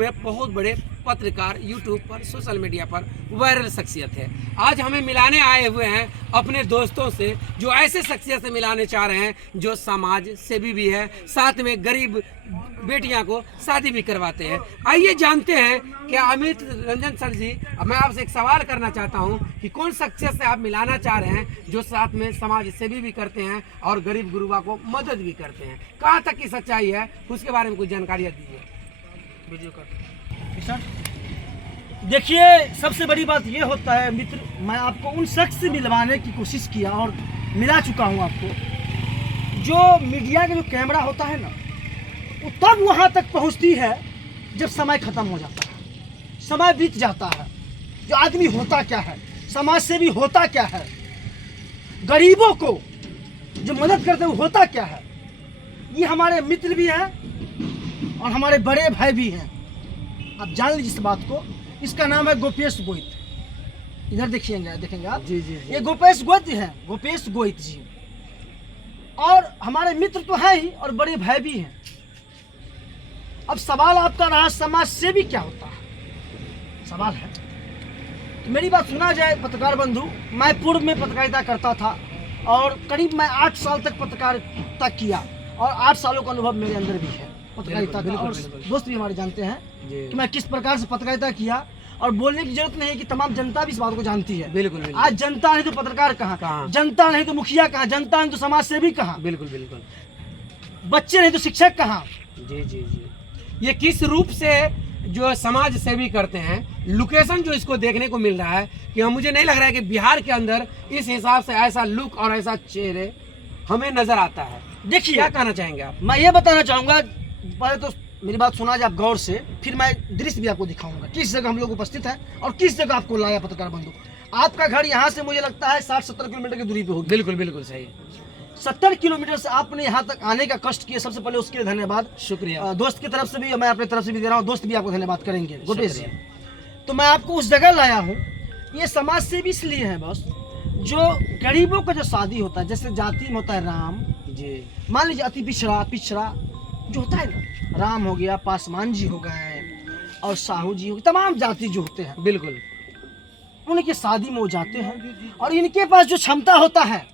में बहुत बड़े पत्रकार, यूट्यूब पर, सोशल मीडिया पर वायरल शख्सियत है। आज हमें मिलाने आए हुए हैं अपने दोस्तों से, जो ऐसे शख्सियत से मिलाने चाह रहे हैं जो समाज सेवी भी है, साथ में गरीब बेटियां को शादी भी करवाते हैं। आइए जानते हैं कि अमित रंजन सर जी, मैं आपसे एक सवाल करना चाहता हूं कि कौन शख्सियत से आप मिलाना चाह रहे हैं जो साथ में समाज सेवी भी करते हैं और गरीब गुरुबा को मदद भी करते हैं। कहाँ तक की सच्चाई है उसके बारे में कुछ जानकारियाँ दीजिए। वीडियो कर देखिए, सबसे बड़ी बात ये होता है मित्र, मैं आपको उन शख्स से मिलवाने की कोशिश किया और मिला चुका हूँ आपको। जो मीडिया का जो कैमरा होता है ना, वो तब वहाँ तक पहुँचती है जब समय खत्म हो जाता है, समय बीत जाता है। जो आदमी होता क्या है, समाज सेवी होता क्या है, गरीबों को जो मदद करते हैं होता क्या है, ये हमारे मित्र भी हैं और हमारे बड़े भाई भी हैं। आप जान लीजिए इस बात को। इसका नाम है गोपेश गोहित। इधर देखिएगा, देखेंगे आप। जी। ये गोपेश गोहित हैं, गोपेश गोहित जी। और हमारे मित्र तो हैं ही और बड़े भाई भी हैं। अब सवाल आपका रहा समाज सेवी क्या होता है, सवाल है तो मेरी बात सुना जाए। पत्रकार बंधु, मैं पूर्व में पत्रकारिता करता था और करीब मैं 8 साल तक पत्रकारिता किया और 8 सालों का अनुभव मेरे अंदर भी है पत्रकारिता का। और दोस्त भी हमारे जानते हैं कि मैं किस प्रकार से पत्रकारिता किया। और बोलने की जरूरत नहीं है कि तमाम जनता भी इस बात को जानती है। बिल्कुल। आज जनता नहीं तो पत्रकार कहाँ, जनता नहीं तो मुखिया कहाँ, जनता नहीं तो समाज सेवी कहाँ, बिल्कुल। बच्चे नहीं तो शिक्षक कहाँ। जी। ये किस रूप से जो समाज सेवी करते हैं, लोकेशन जो इसको देखने को मिल रहा है कि मुझे नहीं लग रहा है कि बिहार के अंदर इस हिसाब से ऐसा लुक और ऐसा चेहरे हमें नजर आता है। देखिए, क्या कहना चाहेंगे आप? मैं ये बताना चाहूँगा, पहले तो मेरी बात सुना जाए आप गौर से, फिर मैं दृश्य भी आपको दिखाऊंगा किस जगह हम लोग उपस्थित हैं और किस जगह आपको लाया पत्रकार बंधु। आपका घर यहाँ से मुझे लगता है 60-70 किलोमीटर की दूरी पे होगी। बिल्कुल सही। 70 किलोमीटर से आपने यहाँ तक आने का कष्ट किया, सबसे पहले उसके लिए धन्यवाद। शुक्रिया। दोस्त की तरफ से भी, मैं अपनी तरफ से भी दे रहा हूँ, दोस्त भी आपको धन्यवाद करेंगे गोपेश जी। तो मैं आपको उस जगह लाया हूँ। ये समाज से भी इसलिए है बस, जो गरीबों का जो शादी होता है, जैसे जाति में होता है राम जी, मान लीजिए अति पिछड़ा जो होता है ना, राम हो गया, पासवान जी हो गए और साहू जी हो गए, तमाम जाति जो होते हैं, बिल्कुल उनकी शादी में वो जाते हैं। और इनके पास जो क्षमता होता है,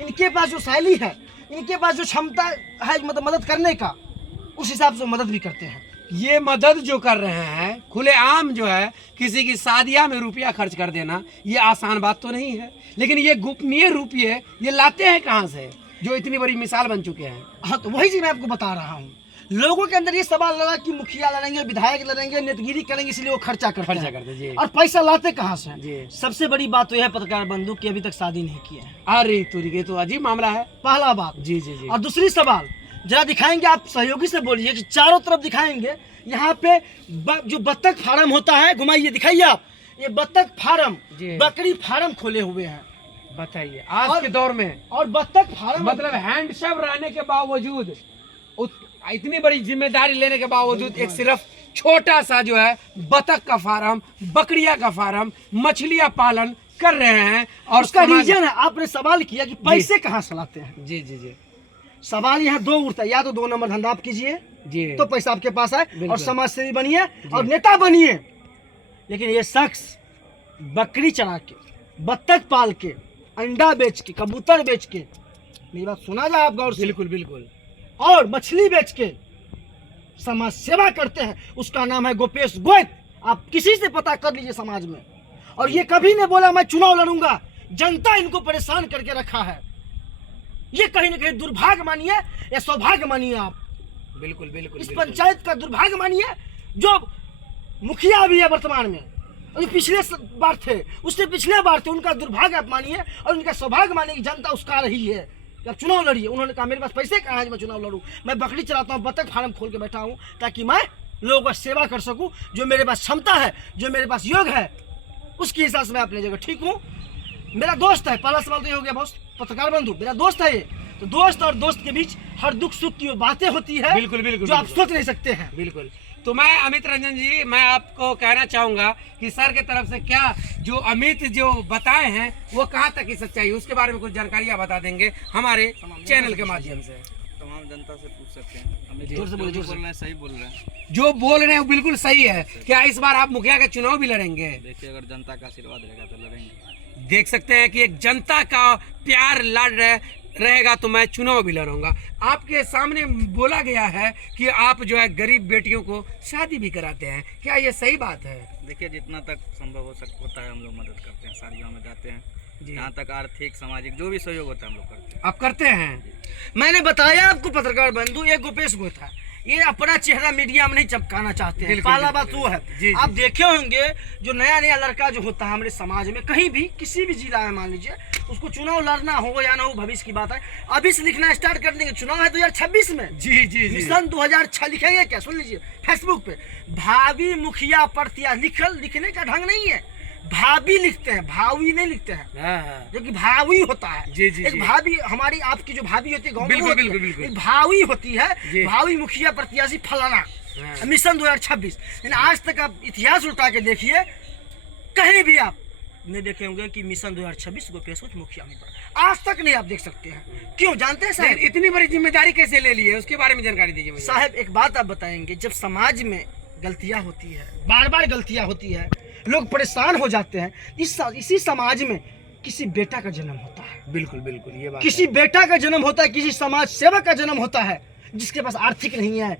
इनके पास जो शैली है, इनके पास जो क्षमता है मतलब मदद करने का, उस हिसाब से मदद भी करते हैं। ये मदद जो कर रहे हैं खुलेआम, जो है किसी की शादियां में रुपया खर्च कर देना, ये आसान बात तो नहीं है। लेकिन ये गोपनीय रुपये ये लाते हैं कहाँ से, जो इतनी बड़ी मिसाल बन चुके हैं? हाँ, तो वही चीज मैं आपको बता रहा हूँ। लोगों के अंदर ये सवाल लगा कि मुखिया लड़ेंगे, विधायक लड़ेंगे, नेतगिरी करेंगे, इसलिए वो खर्चा करते जी। और पैसा लाते कहाँ से जी। सबसे बड़ी बात तो यह है पत्रकार बंधु की अभी तक शादी नहीं किया है। अरे तुरी, तो अजीब मामला है। पहला बात। जी। और दूसरी सवाल जरा दिखाएंगे, आप सहयोगी से बोलिए कि चारों तरफ दिखाएंगे। यहाँ पे जो बत्तख फार्म होता है, घुमाइए, दिखाइए आप। ये बत्तख फार्म, बकरी फार्म खोले हुए हैं। बताइए आज के दौर में। और बत्तख फार्म मतलब हैंडसम रहने के बावजूद, इतनी बड़ी जिम्मेदारी लेने के बावजूद, एक सिर्फ छोटा सा जो है बतख का फार्म, बकरिया का फार्म, मछलियां पालन कर रहे हैं। और उसका रीजन है, आपने सवाल किया कि पैसे कहाँ से लाते हैं। जी। सवाल यहाँ दो उठता है, या तो 2 नंबर धंधा आप कीजिए जी, तो पैसा आपके पास आए और समाज सेवी बनिए और नेता बनिए। लेकिन ये शख्स बकरी चढ़ा के, बत्तख पाल के, अंडा बेच के, कबूतर बेच के, मेरी बात सुना जाए आप गौर से, बिल्कुल, और मछली बेच के समाज सेवा करते हैं। उसका नाम है गोपेश गोहित। आप किसी से पता कर लीजिए समाज में। और ये कभी नहीं बोला मैं चुनाव लड़ूंगा, जनता इनको परेशान करके रखा है। ये कहीं ना कहीं दुर्भाग्य मानिए या सौभाग्य मानिए आप। बिल्कुल। इस पंचायत का दुर्भाग्य मानिए, जो मुखिया भी है वर्तमान में, और पिछले बार थे, उससे पिछले बार थे, उनका दुर्भाग्य आप मानिए और उनका सौभाग्य मानिए कि जनता उसका रही है। आप चुनाव लड़िए। उन्होंने कहा मेरे पास पैसे कहाँ है मैं चुनाव लड़ूं, मैं बकरी चलाता हूँ, बत्तख फार्म खोल के बैठा हूँ ताकि मैं लोगों का सेवा कर सकूं। जो मेरे पास क्षमता है, जो मेरे पास योग है, उसके हिसाब से मैं अपनी जगह ठीक हूँ। मेरा दोस्त है। पहला सवाल तो ये हो गया बॉस, पत्रकार बंधु मेरा दोस्त है। ये तो दोस्त और दोस्त के बीच हर दुख सुख की बातें होती है, बिल्कुल जो आप सोच नहीं सकते हैं। बिल्कुल। तो मैं अमित रंजन जी, मैं आपको कहना चाहूंगा कि सर की तरफ से क्या जो अमित जो बताए हैं वो कहाँ तक की सच्चाई, उसके बारे में कुछ जानकारियाँ बता देंगे हमारे चैनल के माध्यम से। तमाम जनता से पूछ सकते हैं। हमें जोर से बोलिए, जो जोर से। बोल रहे हैं सही बोल रहे हैं। जो बोल रहे हैं वो बिल्कुल सही है। क्या इस बार आप मुखिया का चुनाव भी लड़ेंगे? देखिए, अगर जनता का आशीर्वाद रहेगा तो लड़ेंगे। देख सकते हैं कि एक जनता का प्यार रहेगा तो मैं चुनाव भी लड़ूंगा। आपके सामने बोला गया है कि आप जो है गरीब बेटियों को शादी भी कराते हैं, क्या ये सही बात है? देखिए, जितना तक संभव होता है हम लोग मदद करते हैं, शादियों में जाते हैं। जी। जहाँ तक आर्थिक सामाजिक जो भी सहयोग होता है हम लोग करते हैं। आप करते हैं? मैंने बताया आपको पत्रकार बंधु, ये गोपेश गोथा, ये अपना चेहरा मीडिया में नहीं चमकाना चाहते हैं। बिल्कुल, पहला बिल्कुल, बात वो है। जी, आप जी। देखे होंगे जो नया नया लड़का जो होता है हमारे समाज में, कहीं भी किसी भी जिला में मान लीजिए, उसको चुनाव लड़ना हो या ना हो भविष्य की बात है, अभी से लिखना स्टार्ट कर देंगे। चुनाव है 2026 में, जी जी जी। मिशन 2006 लिखेंगे क्या? सुन लीजिए फेसबुक पे, भावी मुखिया प्रत्याशी लिखने का ढंग नहीं है, भाभी लिखते हैं, भावी नहीं लिखते हैं, हाँ, हाँ। जो कि भावी होता है। जी, जी, एक जी। भाभी, हमारी आपकी जो भाभी होती है गाँव में, बिल्कुल, वो होती है। बिल्कुल, बिल्कुल। एक भावी होती है, जी। भावी मुखिया प्रत्याशी फलाना, हाँ। मिशन 2026। लेकिन आज तक आप इतिहास उल्टा के देखिए, कहीं भी आप नहीं देखे होंगे कि मिशन 2026 गोपेश गोथ मुखिया उम्मीदवार, आज तक नहीं आप देख सकते हैं। क्यों जानते हैं साहब? लेकिन इतनी बड़ी जिम्मेदारी कैसे ले ली है, उसके बारे में जानकारी दीजिए मुझे। साहब एक बात आप बताएंगे, जब समाज में गलतियां होती है, बार बार गलतियां होती है, लोग परेशान हो जाते हैं, इसी समाज में किसी बेटा का जन्म होता है, बिल्कुल बिल्कुल, ये बात किसी बेटा का जन्म होता है, किसी समाज सेवक का जन्म होता है, जिसके पास आर्थिक नहीं है,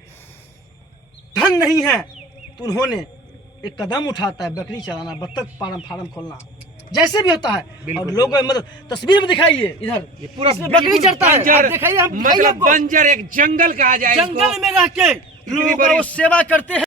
धन नहीं है, तो उन्होंने एक कदम उठाता है, बकरी चलाना, बत्तख फार्म खोलना, जैसे भी होता है। बिल्कुल, और लोगों में मदद, तस्वीर में दिखाइए इधर, ये पूरा इसमें बकरी चढ़ता है, बंजर, आप दिखाइए, हम दिखाइए मतलब आपको। बंजर एक जंगल कहा जाए इसको। जंगल में रह के लोगों बड़ी- को सेवा करते हैं।